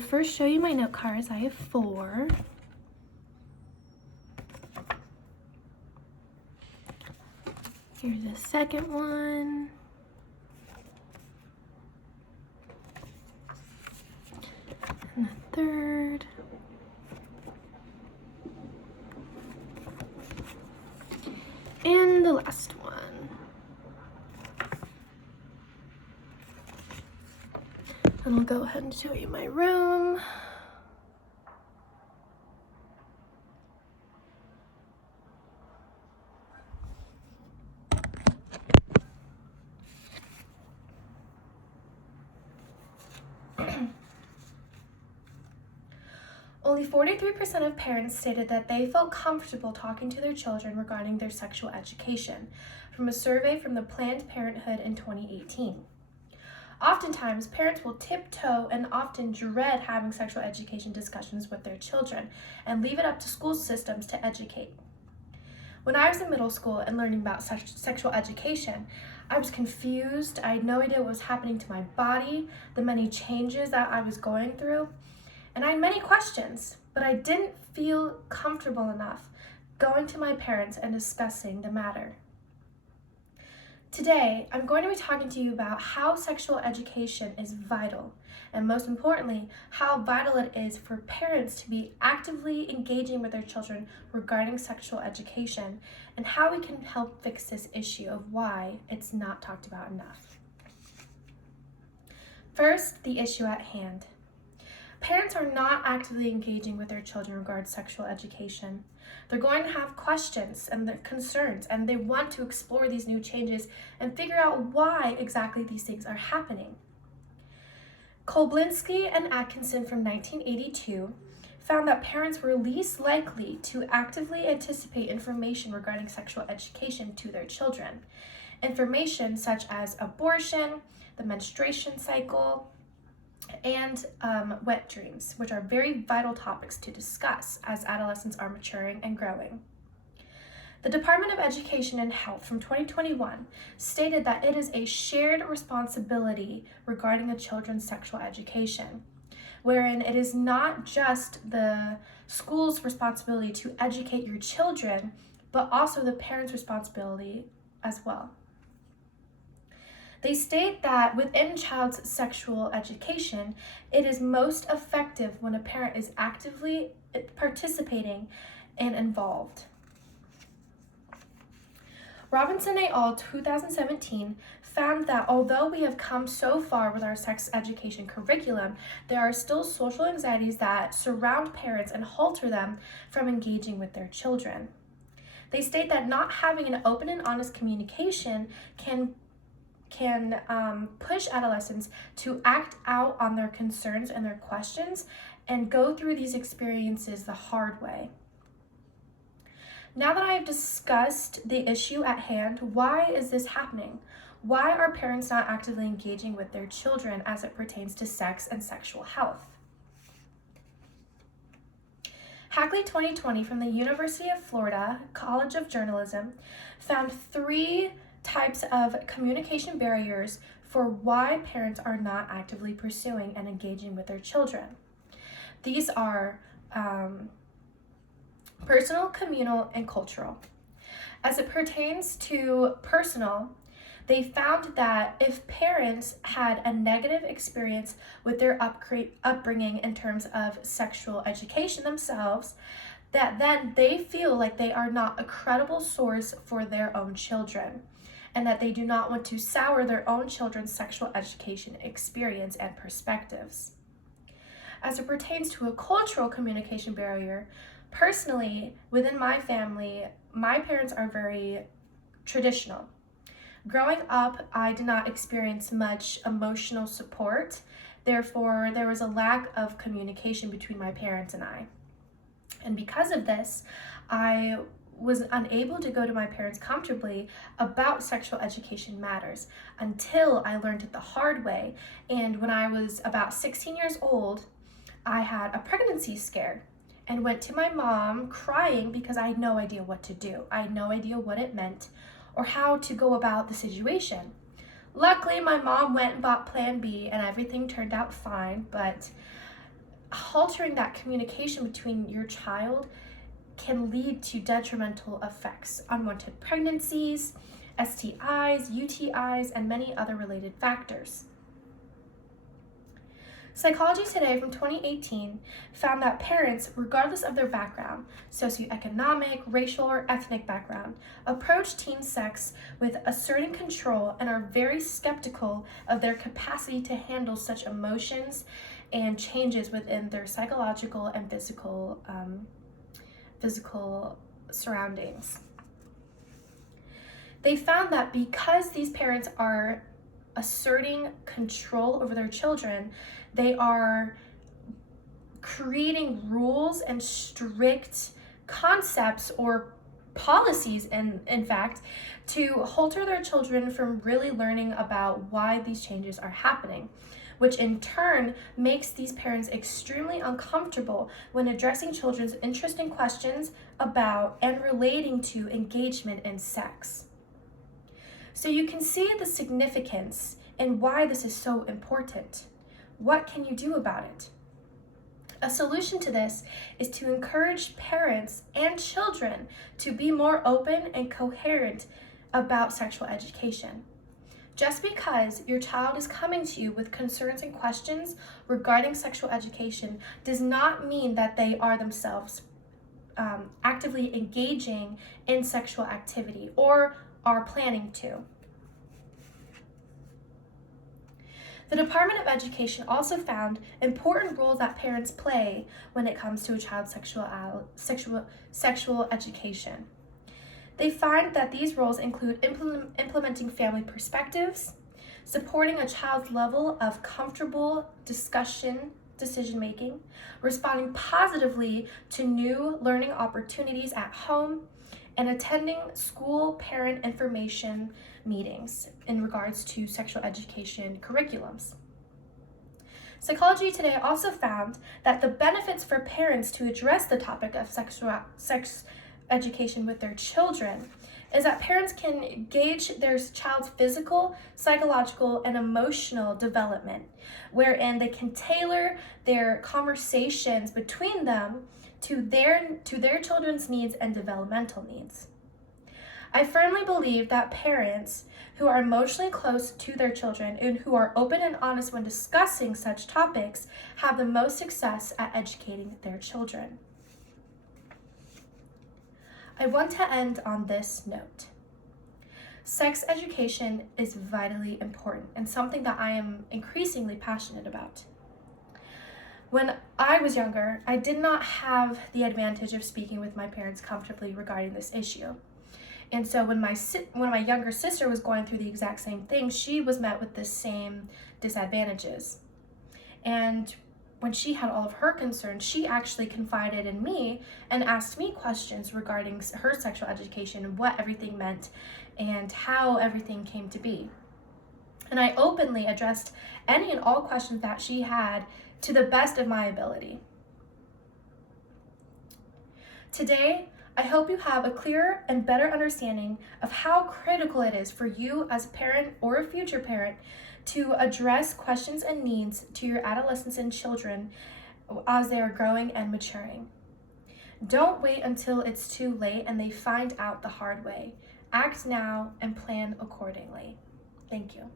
first show you my note cards. I have 4. Here's the second one. And the third. And the last one. And I'll go ahead and show you my room. Only 43% of parents stated that they felt comfortable talking to their children regarding their sexual education, from a survey from the Planned Parenthood in 2018. Oftentimes, parents will tiptoe and often dread having sexual education discussions with their children and leave it up to school systems to educate. When I was in middle school and learning about sexual education, I was confused. I had no idea what was happening to my body, the many changes that I was going through, and I had many questions, but I didn't feel comfortable enough going to my parents and discussing the matter. Today, I'm going to be talking to you about how sexual education is vital, and most importantly, how vital it is for parents to be actively engaging with their children regarding sexual education, and how we can help fix this issue of why it's not talked about enough. First, the issue at hand. Parents are not actively engaging with their children regarding sexual education. They're going to have questions and their concerns, and they want to explore these new changes and figure out why exactly these things are happening. Koblinski and Atkinson from 1982 found that parents were least likely to actively anticipate information regarding sexual education to their children. Information such as abortion, the menstruation cycle, and wet dreams, which are very vital topics to discuss as adolescents are maturing and growing. The Department of Education and Health from 2021 stated that it is a shared responsibility regarding a children's sexual education, wherein it is not just the school's responsibility to educate your children, but also the parents' responsibility as well. They state that within child's sexual education, it is most effective when a parent is actively participating and involved. Robinson et al. 2017 found that although we have come so far with our sex education curriculum, there are still social anxieties that surround parents and halter them from engaging with their children. They state that not having an open and honest communication can push adolescents to act out on their concerns and their questions and go through these experiences the hard way. Now that I have discussed the issue at hand, why is this happening? Why are parents not actively engaging with their children as it pertains to sex and sexual health? Hackley 2020 from the University of Florida College of Journalism found 3 types of communication barriers for why parents are not actively pursuing and engaging with their children. These are personal, communal, and cultural. As it pertains to personal, they found that if parents had a negative experience with their upbringing in terms of sexual education themselves, that then they feel like they are not a credible source for their own children, and that they do not want to sour their own children's sexual education experience and perspectives. As it pertains to a cultural communication barrier, personally, within my family, my parents are very traditional. Growing up, I did not experience much emotional support. Therefore, there was a lack of communication between my parents and I. And because of this, I was unable to go to my parents comfortably about sexual education matters until I learned it the hard way. And when I was about 16 years old, I had a pregnancy scare and went to my mom crying because I had no idea what to do. I had no idea what it meant or how to go about the situation. Luckily, my mom went and bought Plan B and everything turned out fine, but altering that communication between your child can lead to detrimental effects, unwanted pregnancies, STIs, UTIs, and many other related factors. Psychology Today from 2018 found that parents, regardless of their background, socioeconomic, racial, or ethnic background, approach teen sex with asserting control and are very skeptical of their capacity to handle such emotions and changes within their psychological and physical surroundings. They found that because these parents are asserting control over their children, they are creating rules and strict concepts or policies, in fact, to halter their children from really learning about why these changes are happening, which in turn makes these parents extremely uncomfortable when addressing children's interesting questions about and relating to engagement in sex. So you can see the significance and why this is so important. What can you do about it? A solution to this is to encourage parents and children to be more open and coherent about sexual education. Just because your child is coming to you with concerns and questions regarding sexual education does not mean that they are themselves actively engaging in sexual activity or are planning to. The Department of Education also found important roles that parents play when it comes to a child's sexual education. They find that these roles include implementing family perspectives, supporting a child's level of comfortable decision-making, responding positively to new learning opportunities at home, and attending school parent information meetings in regards to sexual education curriculums. Psychology Today also found that the benefits for parents to address the topic of sex education with their children is that parents can gauge their child's physical, psychological, and emotional development, wherein they can tailor their conversations between them to their children's needs and developmental needs. I firmly believe that parents who are emotionally close to their children and who are open and honest when discussing such topics have the most success at educating their children. I want to end on this note. Sex education is vitally important and something that I am increasingly passionate about. When I was younger, I did not have the advantage of speaking with my parents comfortably regarding this issue. And so when my younger sister was going through the exact same thing, she was met with the same disadvantages. And when she had all of her concerns, she actually confided in me and asked me questions regarding her sexual education and what everything meant and how everything came to be. And I openly addressed any and all questions that she had to the best of my ability. Today, I hope you have a clearer and better understanding of how critical it is for you as a parent or a future parent to address questions and needs to your adolescents and children as they are growing and maturing. Don't wait until it's too late and they find out the hard way. Act now and plan accordingly. Thank you.